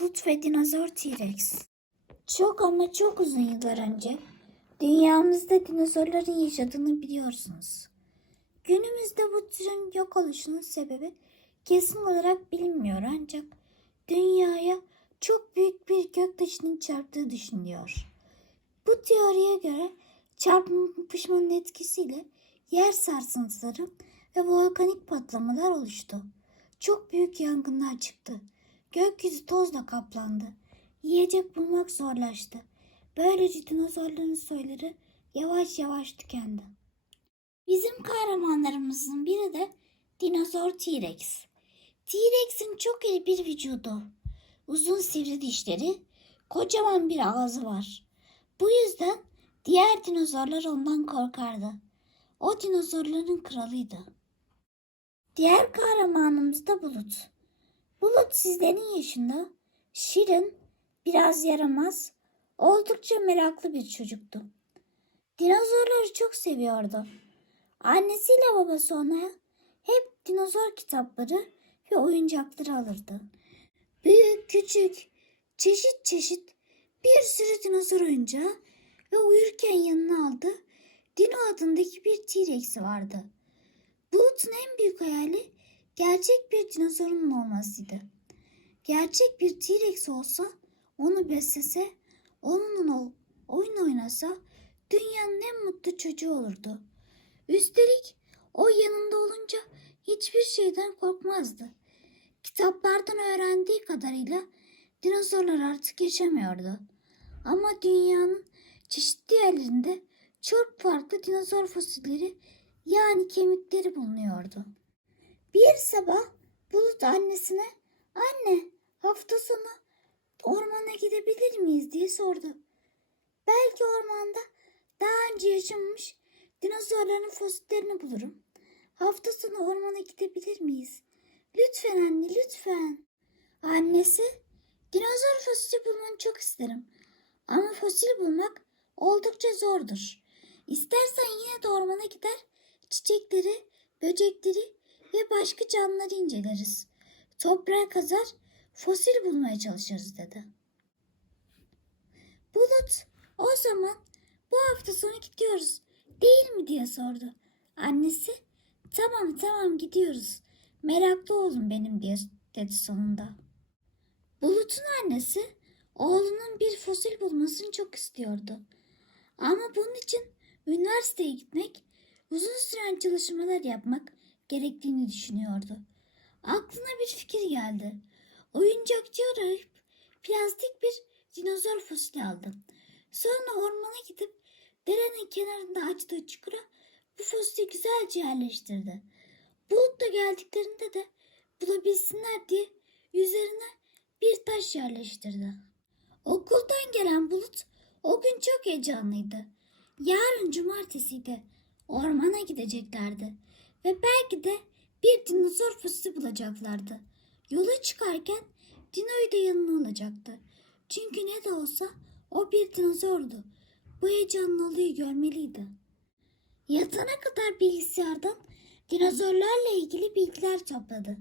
Bulut ve Dinozor T-Rex. Çok ama çok uzun yıllar önce dünyamızda dinozorların yaşadığını biliyorsunuz. Günümüzde bu türün yok oluşunun sebebi kesin olarak bilinmiyor ancak dünyaya çok büyük bir göktaşının çarptığı düşünülüyor. Bu teoriye göre çarpışmanın etkisiyle yer sarsıntıları ve volkanik patlamalar oluştu. Çok büyük yangınlar çıktı. Gökyüzü tozla kaplandı. Yiyecek bulmak zorlaştı. Böylece dinozorların soyları yavaş yavaş tükendi. Bizim kahramanlarımızın biri de dinozor T-Rex. T-Rex'in çok iri bir vücudu, uzun sivri dişleri, kocaman bir ağzı var. Bu yüzden diğer dinozorlar ondan korkardı. O dinozorların kralıydı. Diğer kahramanımız da Bulut. Bulut sizlerin yaşında, şirin, biraz yaramaz, oldukça meraklı bir çocuktu. Dinozorları çok seviyordu. Annesiyle babası ona hep dinozor kitapları ve oyuncakları alırdı. Büyük, küçük, çeşit çeşit bir sürü dinozor oyuncağı ve uyurken yanına aldı Dino adındaki bir T-Rex'i vardı. Bulut'un en büyük hayali gerçek bir dinozorun olmasıydı. Gerçek bir T-Rex olsa, onu beslese, onunla oyun oynasa dünyanın en mutlu çocuğu olurdu. Üstelik o yanında olunca hiçbir şeyden korkmazdı. Kitaplardan öğrendiği kadarıyla dinozorlar artık yaşamıyordu. Ama dünyanın çeşitli yerlerinde çok farklı dinozor fosilleri yani kemikleri bulunuyordu. Bir sabah Bulut annesine anne hafta sonu ormana gidebilir miyiz diye sordu. Belki ormanda daha önce yaşamış dinozorların fosillerini bulurum. Hafta sonu ormana gidebilir miyiz? Lütfen anne lütfen. Annesi dinozor fosili bulmanı çok isterim. Ama fosil bulmak oldukça zordur. İstersen yine de ormana gider çiçekleri, böcekleri ve başka canlıları inceleriz. Toprağa kazar, fosil bulmaya çalışırız dedi. Bulut, o zaman bu hafta sonu gidiyoruz değil mi diye sordu. Annesi, tamam tamam gidiyoruz. Meraklı oğlum benim diye dedi sonunda. Bulut'un annesi oğlunun bir fosil bulmasını çok istiyordu. Ama bunun için üniversiteye gitmek, uzun süren çalışmalar yapmak gerektiğini düşünüyordu. Aklına bir fikir geldi. Oyuncakçı arayıp plastik bir dinozor fosili aldı. Sonra ormana gidip derenin kenarında açtığı çukura bu fosili güzelce yerleştirdi. Bulut da geldiklerinde de bulabilsinler diye üzerine bir taş yerleştirdi. Okuldan gelen Bulut o gün çok heyecanlıydı. Yarın cumartesiydi. Ormana gideceklerdi ve belki de bir dinozor fosili bulacaklardı. Yola çıkarken Dino'yu da yanına alacaktı. Çünkü ne de olsa o bir dinozordu. Bu heyecanlılığı görmeliydi. Yatana kadar bilgisayardan dinozorlarla ilgili bilgiler topladı.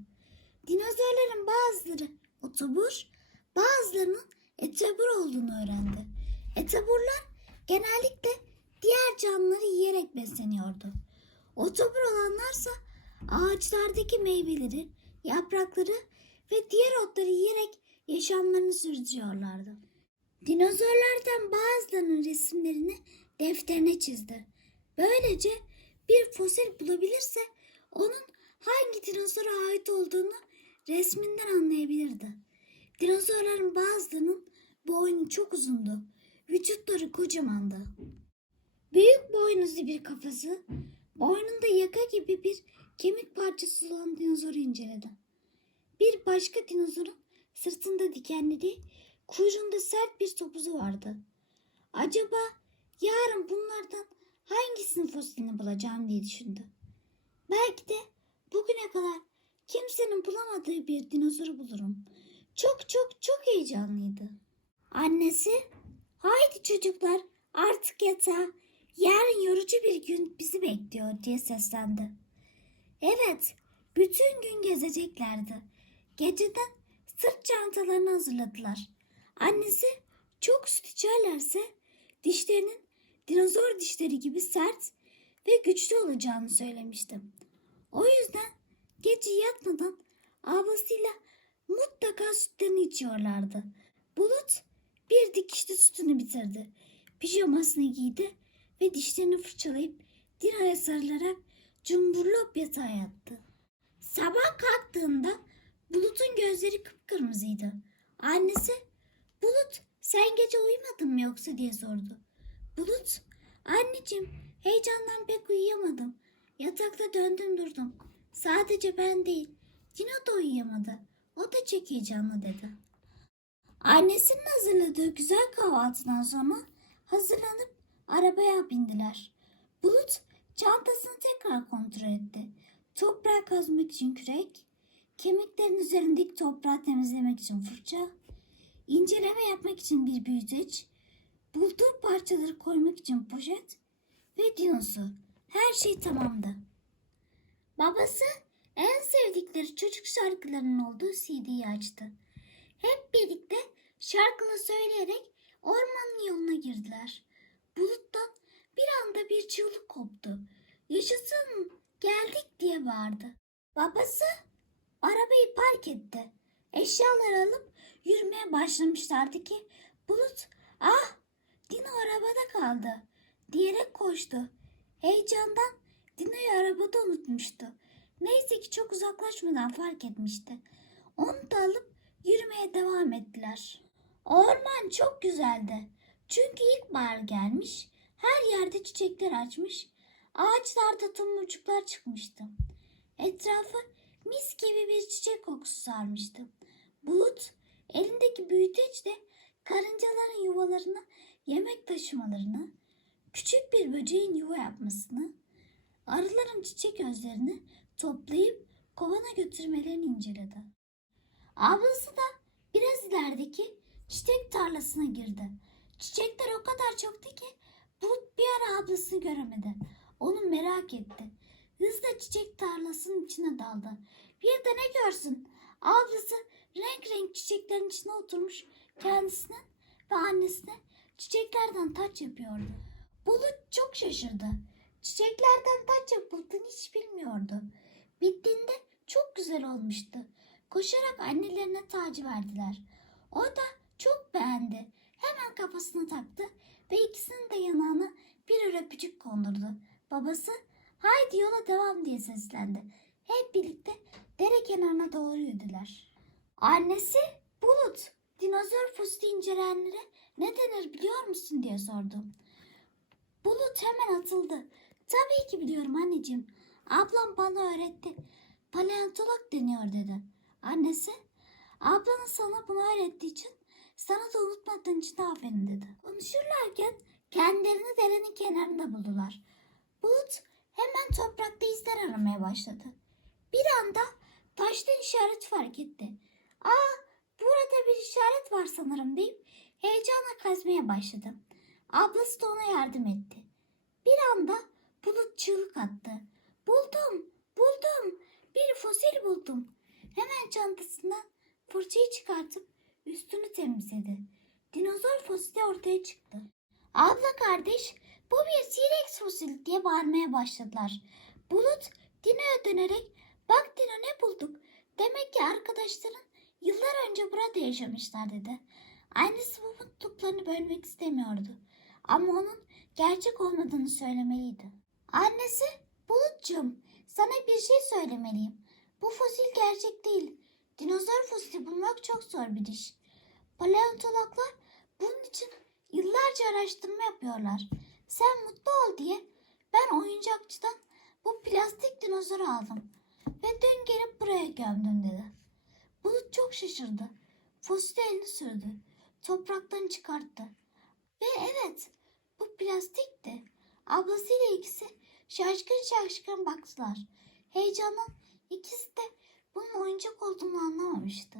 Dinozorların bazıları otobur, bazılarının etobur olduğunu öğrendi. Etoburlar genellikle diğer canlıları yiyerek besleniyordu. Otobur olanlarsa ağaçlardaki meyveleri, yaprakları ve diğer otları yiyerek yaşamlarını sürdürüyorlardı. Dinozorlardan bazılarının resimlerini defterine çizdi. Böylece bir fosil bulabilirse onun hangi dinozora ait olduğunu resminden anlayabilirdi. Dinozorların bazılarının boynu çok uzundu. Vücutları kocamandı. Büyük boynuzlu bir kafası, boynunda yaka gibi bir kemik parçası olan dinozoru inceledi. Bir başka dinozorun sırtında dikenleri, kuyruğunda sert bir topuzu vardı. Acaba yarın bunlardan hangisinin fosilini bulacağım diye düşündü. Belki de bugüne kadar kimsenin bulamadığı bir dinozoru bulurum. Çok çok çok heyecanlıydı. Annesi, haydi çocuklar artık yatağa, yarın yorucu bir gün bizi bekliyor diye seslendi. Evet, bütün gün gezeceklerdi. Geceden sırt çantalarını hazırladılar. Annesi çok süt içerlerse dişlerinin dinozor dişleri gibi sert ve güçlü olacağını söylemişti. O yüzden gece yatmadan ablasıyla mutlaka sütlerini içiyorlardı. Bulut bir dikişte sütünü bitirdi. Pijamasını giydi ve dişlerini fırçalayıp Dina'ya sarılarak cumburlop yatağa yattı. Sabah kalktığında Bulut'un gözleri kıpkırmızıydı. Annesi, Bulut sen gece uyumadın mı yoksa diye sordu. Bulut, anneciğim heyecandan pek uyuyamadım. Yatakta döndüm durdum. Sadece ben değil, Dino da uyuyamadı. O da çok heyecanlı dedi. Annesinin hazırladığı güzel kahvaltıdan sonra hazırlanıp arabaya bindiler. Bulut çantasını tekrar kontrol etti. Toprağı kazmak için kürek, kemiklerin üzerindeki toprağı temizlemek için fırça, inceleme yapmak için bir büyüteç, bulduğu parçaları koymak için poşet ve dinosu. Her şey tamamdı. Babası en sevdikleri çocuk şarkılarının olduğu CD'yi açtı. Hep birlikte şarkılı söyleyerek ormanın yoluna girdiler. Buluttan bir anda bir çığlık koptu. Yaşasın geldik diye bağırdı. Babası arabayı park etti. Eşyaları alıp yürümeye başlamışlardı ki Bulut ah Dino arabada kaldı diyerek koştu. Heyecandan Dino'yu arabada unutmuştu. Neyse ki çok uzaklaşmadan fark etmişti. Onu da alıp yürümeye devam ettiler. Orman çok güzeldi. Çünkü ilkbahar gelmiş, her yerde çiçekler açmış, ağaçlarda tomurcuklar çıkmıştı. Etrafı mis gibi bir çiçek kokusu sarmıştı. Bulut elindeki büyüteçle karıncaların yuvalarına yemek taşımalarını, küçük bir böceğin yuva yapmasını, arıların çiçek özlerini toplayıp kovana götürmelerini inceledi. Ablası da biraz ilerideki çiçek tarlasına girdi. Çiçekler o kadar çoktu ki Bulut bir ara ablasını göremedi. Onu merak etti. Hızla çiçek tarlasının içine daldı. Bir de ne görsün? Ablası renk renk çiçeklerin içine oturmuş kendisine ve annesine çiçeklerden taç yapıyordu. Bulut çok şaşırdı. Çiçeklerden taç yapıldığını hiç bilmiyordu. Bittiğinde çok güzel olmuştu. Koşarak annelerine tacı verdiler. O da çok beğendi. Hemen kafasına taktı ve ikisinin de yanağına bir öpücük kondurdu. Babası haydi yola devam diye seslendi. Hep birlikte dere kenarına doğru yürüdüler. Annesi Bulut dinozor fosili inceleyenlere ne denir biliyor musun diye sordu. Bulut hemen atıldı. Tabii ki biliyorum anneciğim. Ablam bana öğretti. Paleontolog deniyor dedi. Annesi, ablanın sana bunu öğrettiği için sana da unutmadığın için aferin dedi. Konuşurlarken kendilerini derenin kenarında buldular. Bulut hemen toprakta izler aramaya başladı. Bir anda taştan işaret fark etti. Aa burada bir işaret var sanırım deyip heyecanla kazmaya başladı. Ablası da ona yardım etti. Bir anda bulut çığlık attı. Buldum, buldum, bir fosil buldum. Hemen çantasından fırçayı çıkartıp üstünü temizledi. Dinozor fosili ortaya çıktı. Abla kardeş, bu bir T-Rex fosil diye bağırmaya başladılar. Bulut Dino'ya dönerek bak Dino ne bulduk. Demek ki arkadaşların yıllar önce burada yaşamışlar dedi. Annesi bu mutluluklarını bölmek istemiyordu. Ama onun gerçek olmadığını söylemeliydi. Annesi, Bulut'cum sana bir şey söylemeliyim. Bu fosil gerçek değil. Dinozor fosili bulmak çok zor bir iş. Paleontologlar bunun için yıllarca araştırma yapıyorlar. Sen mutlu ol diye ben oyuncakçıdan bu plastik dinozoru aldım. Ve dün gelip buraya gömdüm dedi. Bulut çok şaşırdı. Fosili elini sürdü. Topraktan çıkarttı. Ve evet bu plastikti. Ablasıyla ikisi şaşkın şaşkın baktılar. Heyecandan ikisi de bunun oyuncak olduğunu anlamamıştı.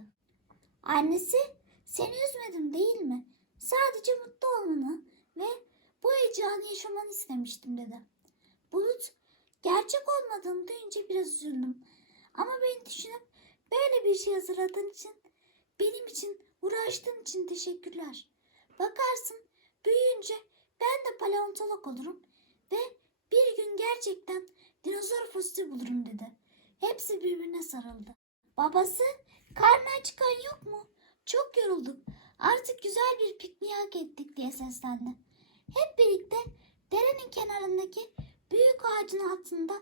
Annesi seni üzmedim değil mi? Sadece mutlu olmanı ve bu heyecanı yaşamanı istemiştim dedi. Bulut gerçek olmadığını duyunca biraz üzüldüm. Ama beni düşünüp böyle bir şey hazırladığın için Benim için uğraştığın için teşekkürler. Bakarsın büyüyünce ben de paleontolog olurum ve bir gün gerçekten dinozor fosili bulurum dedi. Hepsi birbirine sarıldı. Babası karnı acıkan yok mu? Çok yorulduk. Artık güzel bir pikniğe hak ettik diye seslendi. Hep birlikte derenin kenarındaki büyük ağacın altında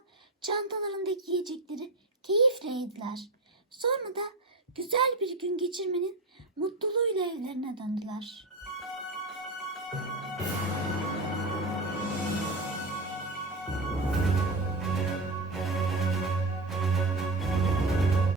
çantalarındaki yiyecekleri keyifle yediler. Sonra da güzel bir gün geçirmenin mutluluğuyla evlerine döndüler.